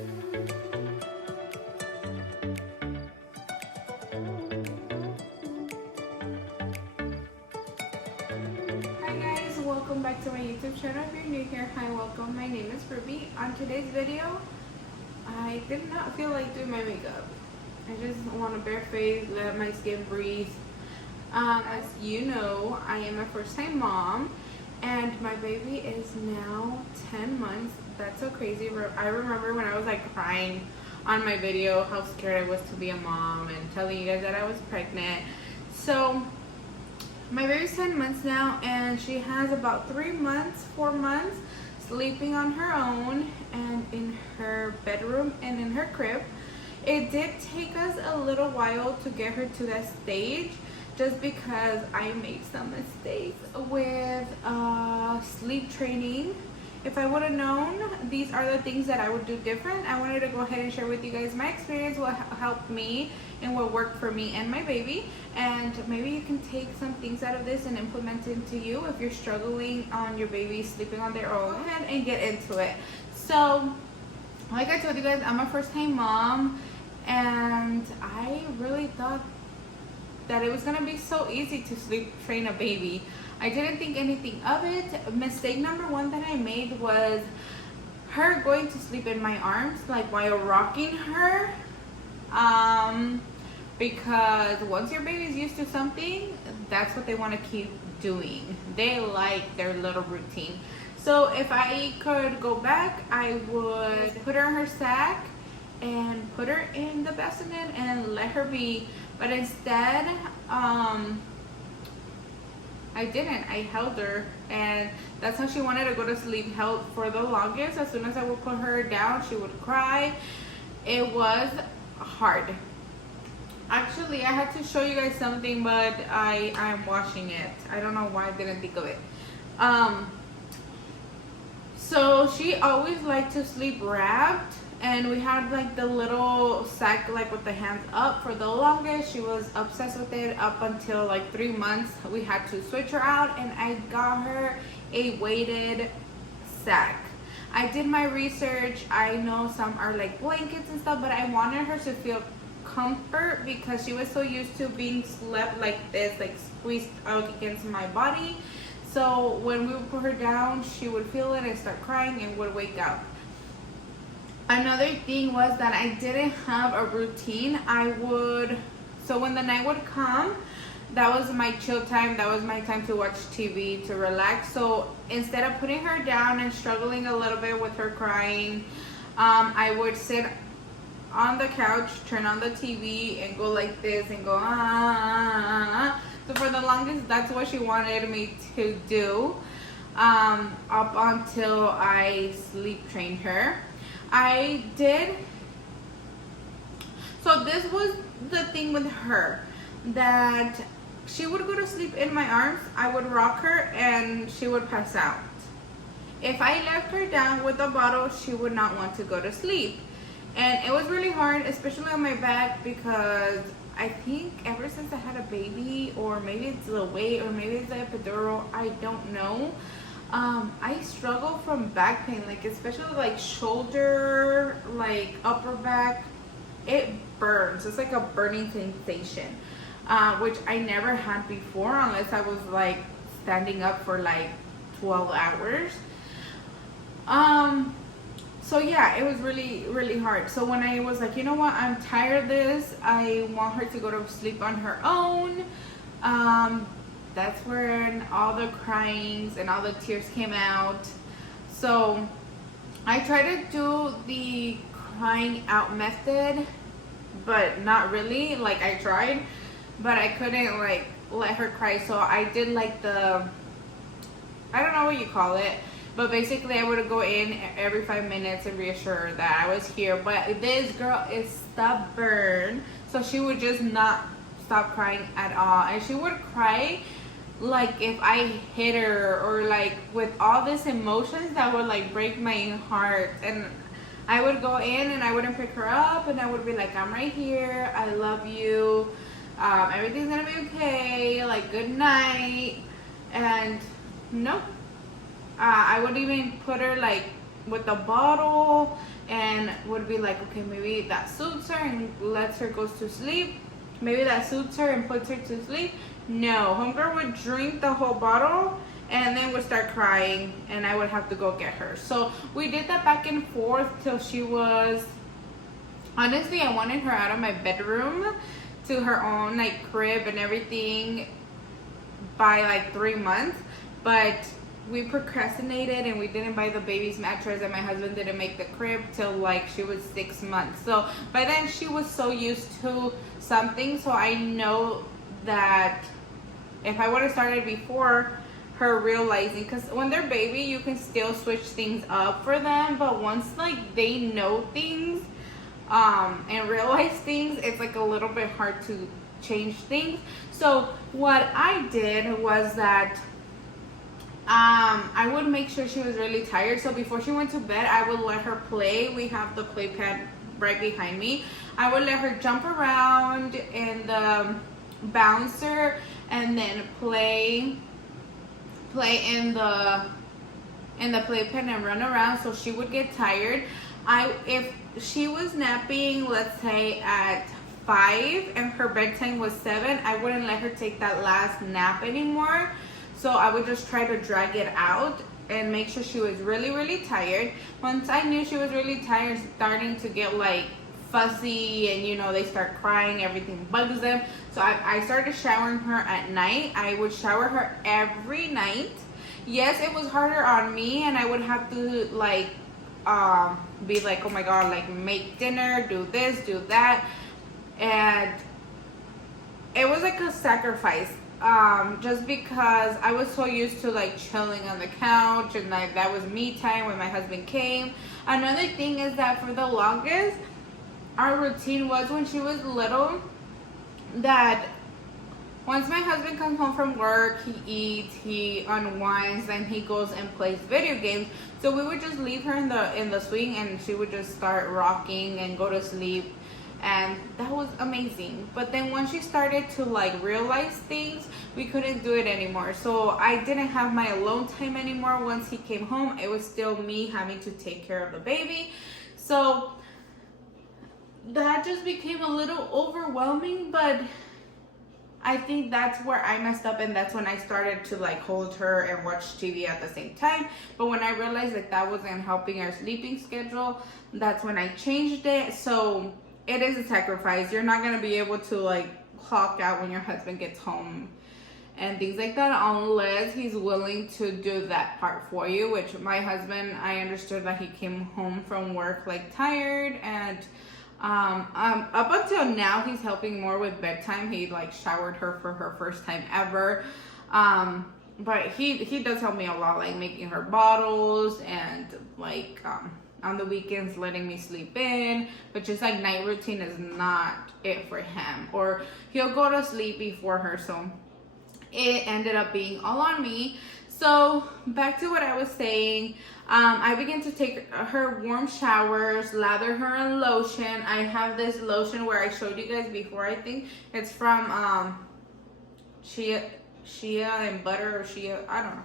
Hi guys, welcome back to my YouTube channel. If you're new here, hi, welcome. My name is Ruby. On today's video, I did not feel like doing my makeup. I just want a bare face, let my skin breathe. As you know, I am a first-time mom, and my baby is now 10 months. That's so crazy. I remember when I was like crying on my video how scared I was to be a mom and telling you guys that I was pregnant. So my baby's 10 months now, and she has about 4 months sleeping on her own and in her bedroom and in her crib. It did take us a little while to get her to that stage, just because I made some mistakes with sleep training. If I would have known these are the things that I would do different, I wanted to go ahead and share with you guys my experience, what helped me and what worked for me and my baby. And maybe you can take some things out of this and implement it into you if you're struggling on your baby sleeping on their own. Go ahead and get into it. So like I told you guys, I'm a first-time mom, and I really thought that it was gonna be so easy to sleep train a baby. I didn't think anything of it. Mistake number one that I made was her going to sleep in my arms, like while rocking her. Because once your baby's used to something, that's what they want to keep doing. They like their little routine. So if I could go back, I would put her in her sack and put her in the bassinet and let her be. But instead, I didn't. I held her, and that's how she wanted to go to sleep. Held for the longest. As soon as I would put her down, she would cry. It was hard. Actually, I had to show you guys something, but I'm washing it. I don't know why I didn't think of it. So she always liked to sleep wrapped, and we had like the little sack like with the hands up for the longest. She was obsessed with it up until like 3 months. We had to switch her out, and I got her a weighted sack. I did my research. I know some are like blankets and stuff, but I wanted her to feel comfort because she was so used to being slept like this, like squeezed out against my body. So when we would put her down, she would feel it and start crying and would wake up. Another thing was that I didn't have a routine. So when the night would come, that was my chill time. That was my time to watch TV, to relax. So instead of putting her down and struggling a little bit with her crying, I would sit on the couch, turn on the TV, and go like this and go ah. So for the longest, that's what she wanted me to do, up until I sleep trained her. I did. So this was the thing with her, that she would go to sleep in my arms, I would rock her, and she would pass out. If I left her down with a bottle, she would not want to go to sleep. And it was really hard, especially on my back, because I think ever since I had a baby, or maybe it's the weight, or maybe it's the epidural, I don't know. I struggle from back pain, like especially like shoulder, like upper back. It burns. It's like a burning sensation, which I never had before, unless I was like standing up for like 12 hours. So yeah, it was really, really hard. So when I was like, you know what, I'm tired of this, I want her to go to sleep on her own, that's when all the cryings and all the tears came out. So I tried to do the crying out method, but not really. Like I tried, but I couldn't like let her cry. So I did like I don't know what you call it, but basically I would go in every 5 minutes and reassure her that I was here. But this girl is stubborn, so she would just not stop crying at all. And she would cry like if I hit her, or like with all these emotions that would like break my heart. And I would go in and I wouldn't pick her up, and I would be like, I'm right here, I love you, everything's gonna be okay, like good night. And nope. I would even put her like with the bottle and would be like, okay, maybe that suits her and lets her go to sleep. Maybe that suits her and puts her to sleep. No, homegirl would drink the whole bottle and then would start crying and I would have to go get her. So we did that back and forth till she was, honestly, I wanted her out of my bedroom to her own like crib and everything by like 3 months, but we procrastinated and we didn't buy the baby's mattress, and my husband didn't make the crib till like she was 6 months. So by then she was so used to something, so I know that if I would have started before her realizing, because when they're baby you can still switch things up for them, but once like they know things and realize things, it's like a little bit hard to change things. So what I did was that I would make sure she was really tired. So before she went to bed, I would let her play. We have the playpad right behind me. I would let her jump around in the bouncer and then play in the playpen and run around, so she would get tired. If she was napping, let's say at 5 and her bedtime was 7, I wouldn't let her take that last nap anymore. So I would just try to drag it out and make sure she was really, really tired. Once I knew she was really tired, starting to get like fussy and, you know, they start crying, everything bugs them. So I started showering her at night. I would shower her every night. Yes, it was harder on me, and I would have to like be like, oh my god, like make dinner, do this, do that, and it was like a sacrifice. Just because I was so used to like chilling on the couch and like that was me time when my husband came. Another thing is that for the longest, our routine was when she was little that once my husband comes home from work, he eats, he unwinds, then he goes and plays video games. So we would just leave her in the swing and she would just start rocking and go to sleep. And that was amazing. But then once she started to like realize things, we couldn't do it anymore. So I didn't have my alone time anymore. Once he came home, it was still me having to take care of the baby. So that just became a little overwhelming, but I think that's where I messed up, and that's when I started to like hold her and watch TV at the same time. But when I realized that wasn't helping our sleeping schedule, that's when I changed it. So it is a sacrifice. You're not going to be able to like clock out when your husband gets home and things like that unless he's willing to do that part for you, which my husband, I understood that he came home from work like tired, and up until now he's helping more with bedtime. He like showered her for her first time ever, but he does help me a lot, like making her bottles and like on the weekends letting me sleep in, but just like night routine is not it for him, or he'll go to sleep before her. So it ended up being all on me. So back to what I was saying, I began to take her warm showers, lather her in lotion. I have this lotion where I showed you guys before, I think. It's from Shea and butter, or Shea, I don't know.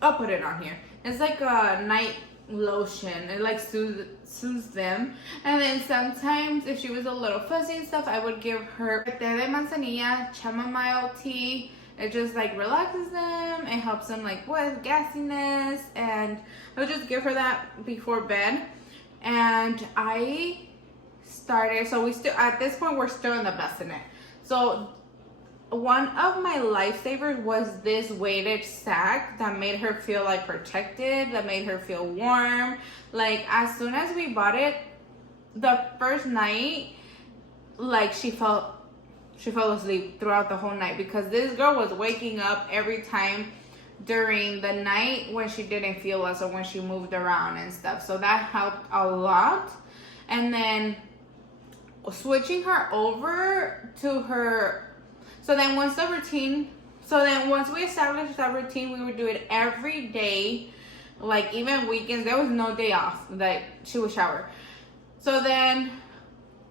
I'll put it on here. It's like a night lotion. It like soothes them. And then sometimes if she was a little fussy and stuff, I would give her té de manzanilla, chamomile tea. It just like relaxes them. It helps them like with gassiness, and I would just give her that before bed. And I started, so we still, at this point we're still in the bassinet. So one of my lifesavers was this weighted sack that made her feel like protected, that made her feel warm. Like as soon as we bought it, the first night, like she fell asleep throughout the whole night, because this girl was waking up every time during the night when she didn't feel us or when she moved around and stuff. So that helped a lot. And then switching her over to her, so then once we established that routine, we would do it every day, like even weekends. There was no day off that she would shower. So then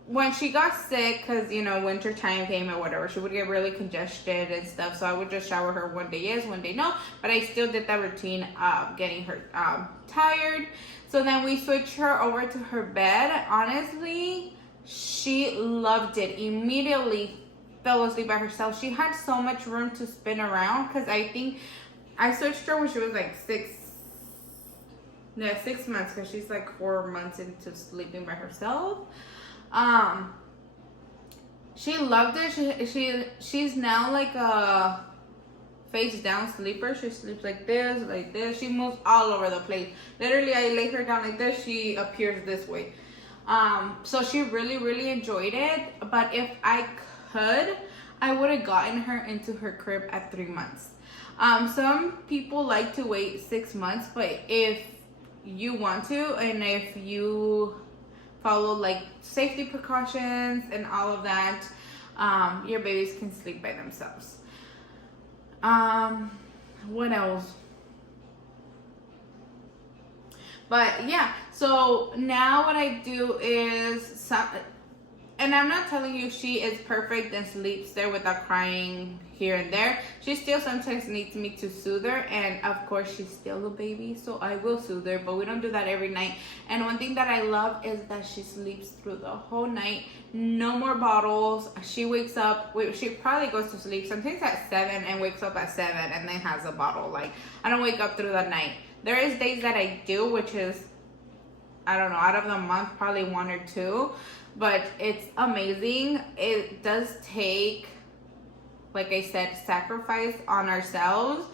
when she got sick, because, you know, winter time came or whatever, she would get really congested and stuff. So I would just shower her one day yes, one day no. But I still did that routine of getting her tired. So then we switched her over to her bed. Honestly, she loved it. Immediately fell asleep by herself. She had so much room to spin around, because I think I switched her when she was like 6 months, because she's like 4 months into sleeping by herself. She loved it. She's now like a face down sleeper. She sleeps like this. She moves all over the place. Literally, I lay her down like this, she appears this way. So she really, really enjoyed it. But if I could, I would have gotten her into her crib at 3 months. Some people like to wait 6 months, but if you want to, and if you follow like safety precautions and all of that, your babies can sleep by themselves. What else? But yeah, so now what I do is and I'm not telling you she is perfect and sleeps there without crying here and there. She still sometimes needs me to soothe her, and of course she's still a baby, so I will soothe her, but we don't do that every night. And one thing that I love is that she sleeps through the whole night. No more bottles. She wakes up, she probably goes to sleep sometimes at 7 and wakes up at 7 and then has a bottle. Like, I don't wake up through the night. There is days that I do, which is, I don't know, out of the month, probably 1 or 2. But it's amazing. It does take, like I said, sacrifice on ourselves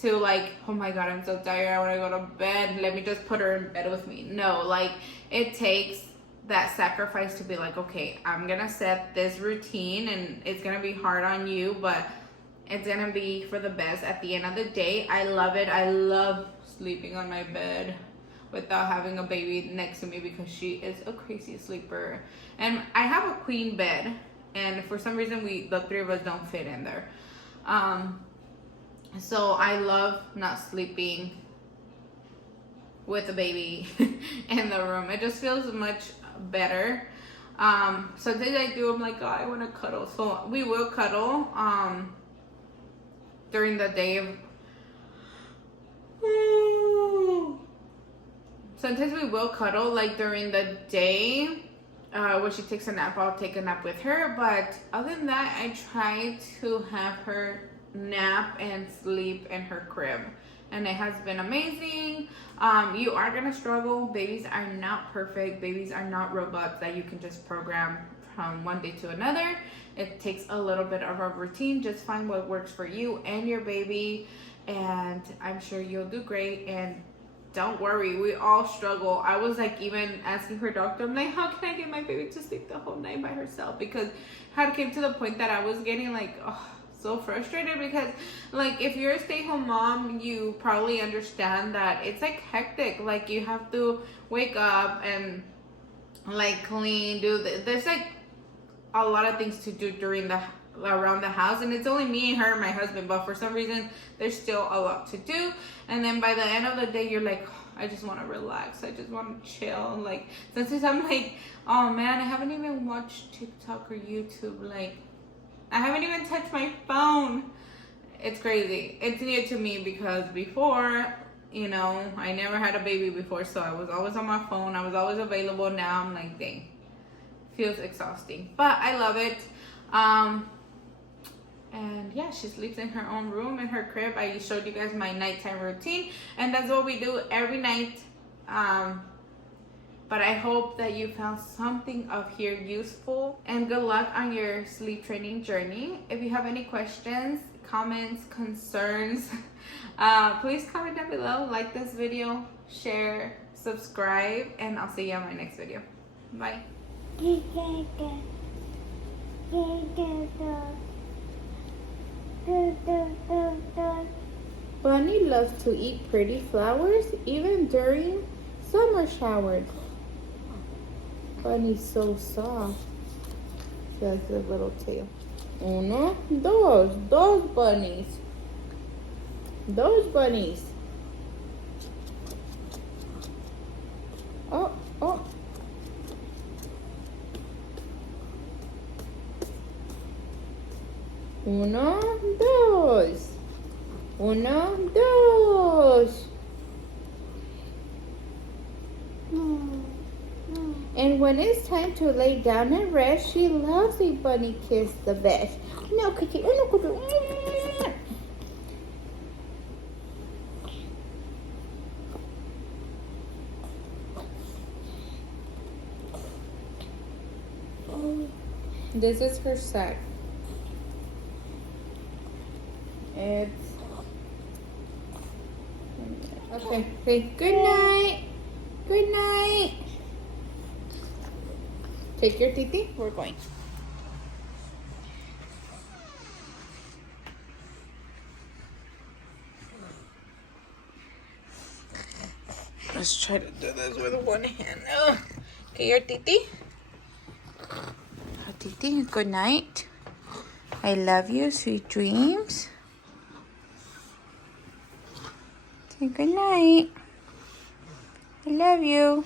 to like, oh my God, I'm so tired, I want to go to bed, let me just put her in bed with me. No, like, it takes that sacrifice to be like, okay, I'm gonna set this routine, and it's gonna be hard on you, but it's gonna be for the best at the end of the day. I love it. I love sleeping on my bed without having a baby next to me, because she is a crazy sleeper. And I have a queen bed, and for some reason the 3 of us don't fit in there. So I love not sleeping with a baby in the room. It just feels much better. Sometimes I do, I'm like, oh, I want to cuddle. So we will cuddle during the day of sometimes we will cuddle like during the day. When she takes a nap, I'll take a nap with her. But other than that, I try to have her nap and sleep in her crib. And it has been amazing. You are going to struggle. Babies are not perfect. Babies are not robots that you can just program from one day to another. It takes a little bit of a routine. Just find what works for you and your baby. And I'm sure you'll do great. And don't worry, we all struggle. I was like even asking her doctor, I'm like, how can I get my baby to sleep the whole night by herself? Because it came to the point that I was getting like, so frustrated, because like if you're a stay-at-home mom, you probably understand that it's like hectic. Like you have to wake up and like clean, there's like a lot of things to do around the house, and it's only me and her and my husband, but for some reason there's still a lot to do. And then by the end of the day, you're like, I just want to relax, I just want to chill. Like sometimes I'm like, oh man, I haven't even watched TikTok or YouTube. Like I haven't even touched my phone. It's crazy. It's new to me, because before, you know, I never had a baby before, so I was always on my phone, I was always available. Now I'm like, dang, feels exhausting, but I love it. And yeah, she sleeps in her own room in her crib. I showed you guys my nighttime routine, and that's what we do every night. But I hope that you found something of here useful, and good luck on your sleep training journey. If you have any questions, comments, concerns, please comment down below, like this video, share, subscribe, and I'll see you on my next video. Bye. Bunny loves to eat pretty flowers even during summer showers. Bunny's so soft. She has a little tail. Uno, dos bunnies. Those bunnies. Oh. Uno, dos. Uno, dos. And when it's time to lay down and rest, she loves a bunny kiss the best. No, Cookie. No, Cookie. This is her sack. It's okay. Say good night. Good night. Take your titi. We're going. Let's try to do this with one hand. Oh. Okay, your titi. Titi, good night. I love you. Sweet dreams. Say good night. I love you.